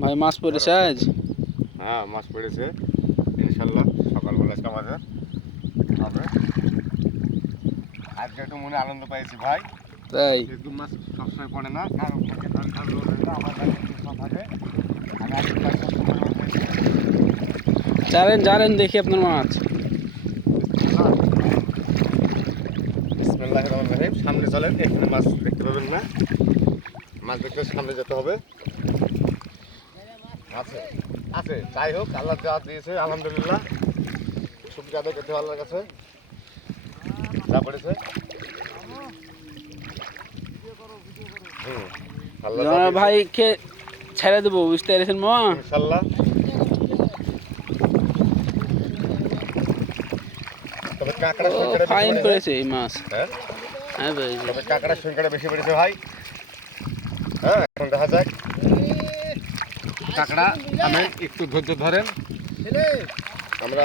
ভাই মাছ পড়েছে আজ? হ্যাঁ মাছ পড়েছে ইনশাল্লাহ, সকালবেলা আজকে আমাদের হবে। আজকে একটু মনে আনন্দ পাইছি ভাই, তাই একদম মাছ সবসময় পড়ে না, কারণ আমার থাকে। আমি আজকে প্রায় 600 পরিমাণ পেয়েছি। জানেন দেখি আপনার মাছ। বিসমিল্লাহির রহমানির রহিম। সামনে চলেন, এখানে মাছ দেখতে পাবেন না, মাছ দেখতে সামনে যেতে হবে। আছে আছে, যাই হোক আল্লাহ যা দিয়েছে আলহামদুলিল্লাহ, শুক্রিয়া আদায় করতে হবে আল্লাহর কাছে যা পড়েছে। আল্লাহ যা দিয়েছে, ভাইকে ছেড়ে দেবো, বুঝতে পেরেছেন মামা? ইনশাল্লাহ। তবে কাঁকড়া সংখ্যাটা ফাইন বেশি পড়েছে এই মাছ। হ্যাঁ, হ্যাঁ ভাই, তবে কাঁকড়ার সংখ্যাটা বেশি পড়েছে ভাই। হ্যাঁ, এখন দেখা যাক কাঁকড়া। আমি একটু ধৈর্য ধরেন, আমরা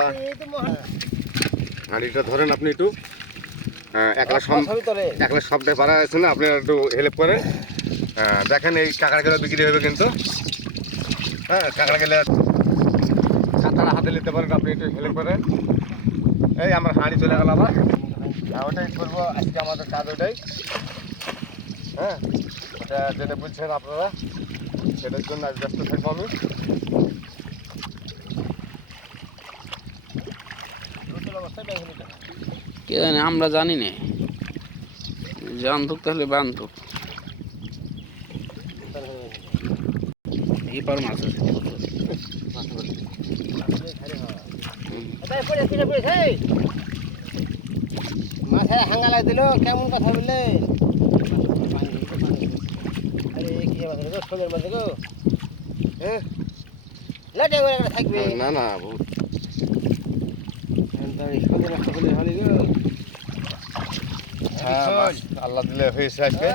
হাঁড়িটা ধরেন আপনি একটু। একলা সবটাই পারা আছে না, আপনি একটু হেল্প করেন। দেখেন এই কাঁকড়াগুলো বিক্রি হবে কিন্তু। হ্যাঁ, কাঁকড়া গেলে কাঁকড়া হাতে নিতে পারেন, আপনি একটু হেল্প করেন। এই আমার হাঁড়ি চলে গেল আবার। ওটাই করবো আজকে আমাদের কাজ, ওটাই। হ্যাঁ, ওটা যেটা বুঝছেন আপনারা, সেটার জন্য আজ ব্যস্ত থাকবো আমি। কে জানে, আমরা জানি না। জানতুক তাহলে বানতুক। এই পার মাছ আছে। মাছ হাঙ্গালা দিল, কেমন কথা বললে? আরে কি সোলের মাছ গো, হ্যাঁ, লাটে করে থাকবে না না, হ্যাঁ মাছ আল্লাহ দিলে হয়েছে আজকে।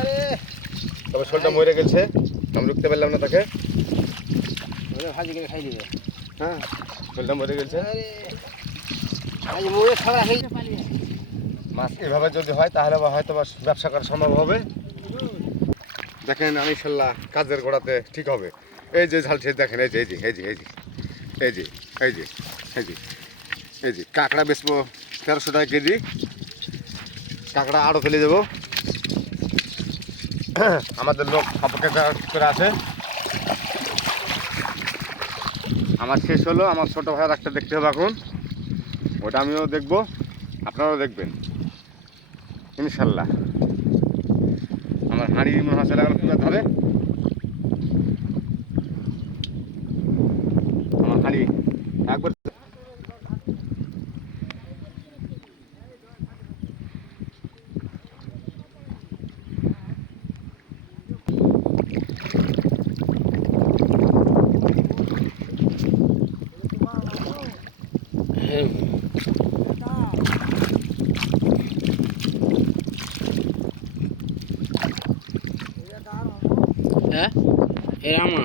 তবে শোলটা মরে গেছে, আমি রুখতে পারলাম না তাকে। ভাজি করে খাই দিবে। হ্যাঁ, শোলটা মরে গেছে। মাছ এভাবে যদি হয় তাহলে হয়তো ব্যবসা করা সম্ভব হবে। দেখেন ইনশাল্লাহ কাজের গোড়াতে ঠিক হবে। এই যে ঝালছে দেখেন, এই যে এই যে এই যে এই যে এই যে এই যে এই যে এই যে কাঁকড়া বেচবো 1300 টাকা কেজি। কাঁকড়া আরও ফেলে দেবো। আমাদের লোক অপেক্ষা করে আছে। আমার শেষ হলো, আমার ছোটো ভাইয়ের একটা দেখতে হবে এখন, ওটা আমিও দেখবো, আপনারাও দেখবেন ইনশাল্লাহ। আমার হাঁড়ি মনে হয় সেটা তুলে ধরে, আমার হাঁড়ি একবার। হ্যাঁ, এ আমার